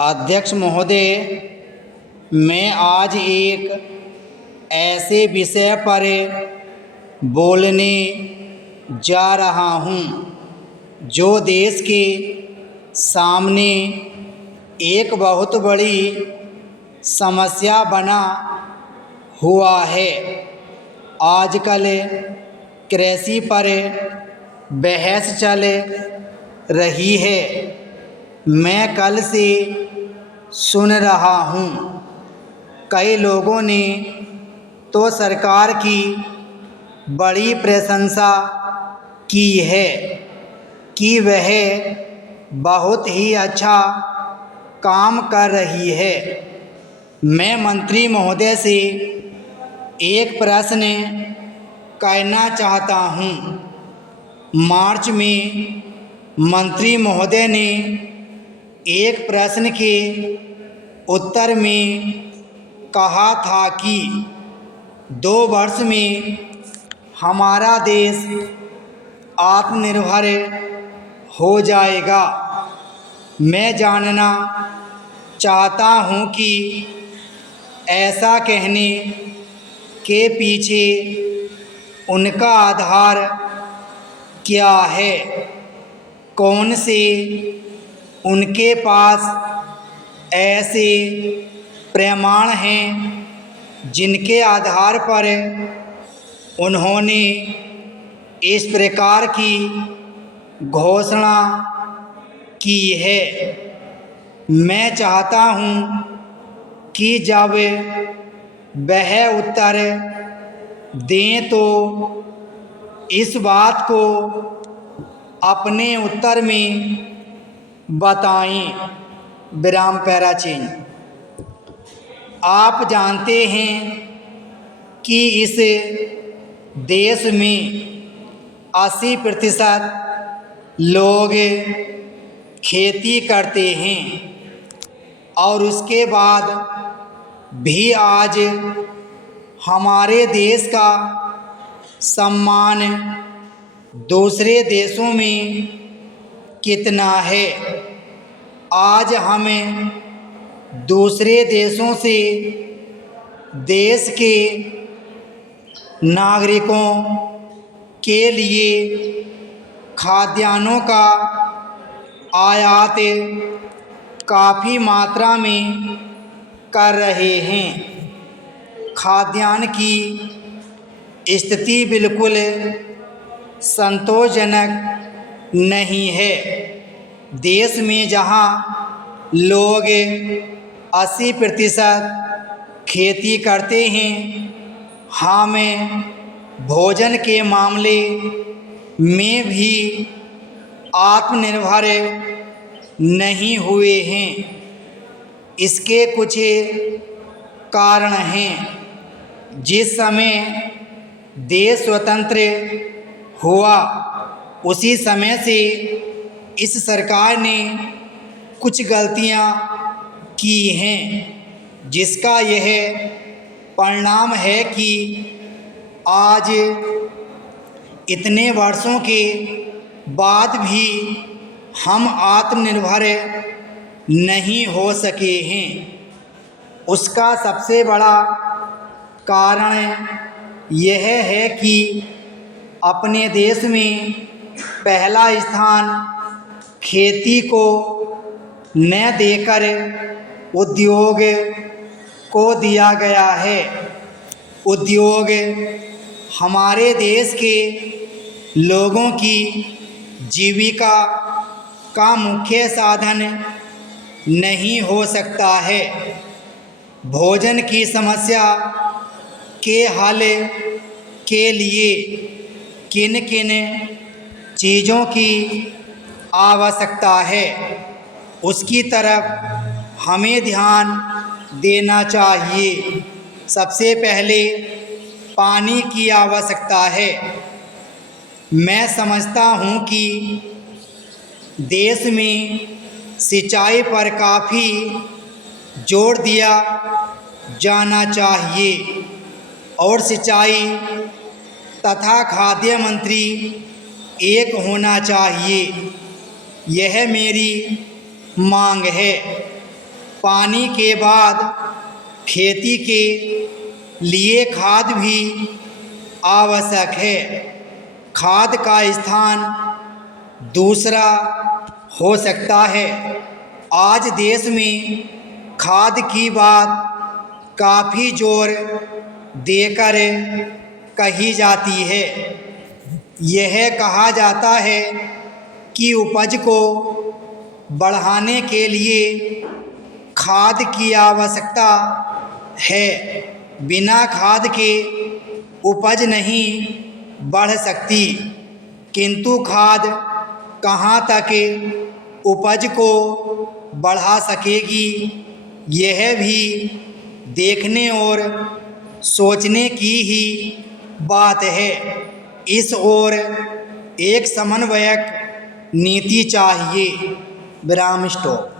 अध्यक्ष महोदय, मैं आज एक ऐसे विषय पर बोलने जा रहा हूँ जो देश के सामने एक बहुत बड़ी समस्या बना हुआ है। आजकल कृषि पर बहस चल रही है। मैं कल से सुन रहा हूँ, कई लोगों ने तो सरकार की बड़ी प्रशंसा की है कि वह बहुत ही अच्छा काम कर रही है। मैं मंत्री महोदय से एक प्रश्न करना चाहता हूँ। मार्च में मंत्री महोदय ने एक प्रश्न के उत्तर में कहा था कि 2 वर्ष में हमारा देश आत्मनिर्भर हो जाएगा। मैं जानना चाहता हूँ कि ऐसा कहने के पीछे उनका आधार क्या है। कौन से उनके पास ऐसे प्रमाण हैं जिनके आधार पर उन्होंने इस प्रकार की घोषणा की है। मैं चाहता हूँ कि जब वह उत्तर दें तो इस बात को अपने उत्तर में बताएं। विराम पैराचीन। आप जानते हैं कि इस देश में 80% लोग खेती करते हैं और उसके बाद भी आज हमारे देश का सम्मान दूसरे देशों में कितना है। आज हमें दूसरे देशों से देश के नागरिकों के लिए खाद्यान्नों का आयात काफ़ी मात्रा में कर रहे हैं। खाद्यान्न की स्थिति बिल्कुल संतोषजनक नहीं है। देश में जहां लोग 80% खेती करते हैं, हम भोजन के मामले में भी आत्मनिर्भर नहीं हुए हैं। इसके कुछ कारण हैं। जिस समय देश स्वतंत्र हुआ उसी समय से इस सरकार ने कुछ गलतियां की हैं, जिसका यह परिणाम है कि आज इतने वर्षों के बाद भी हम आत्मनिर्भर नहीं हो सके हैं। उसका सबसे बड़ा कारण यह है कि अपने देश में पहला स्थान खेती को न देकर उद्योग को दिया गया है। उद्योग हमारे देश के लोगों की जीविका का मुख्य साधन नहीं हो सकता है। भोजन की समस्या के हल के लिए किन किन चीज़ों की आवश्यकता है, उसकी तरफ हमें ध्यान देना चाहिए। सबसे पहले पानी की आवश्यकता है। मैं समझता हूँ कि देश में सिंचाई पर काफ़ी जोर दिया जाना चाहिए और सिंचाई तथा खाद्य मंत्री एक होना चाहिए। यह मेरी मांग है। पानी के बाद खेती के लिए खाद भी आवश्यक है। खाद का स्थान दूसरा हो सकता है। आज देश में खाद की बात काफ़ी जोर देकर कही जाती है। यह कहा जाता है कि उपज को बढ़ाने के लिए खाद की आवश्यकता है। बिना खाद के उपज नहीं बढ़ सकती। किंतु खाद कहाँ तक उपज को बढ़ा सकेगी, यह भी देखने और सोचने की ही बात है। इस ओर एक समन्वयक नीति चाहिए। विराम स्टॉप।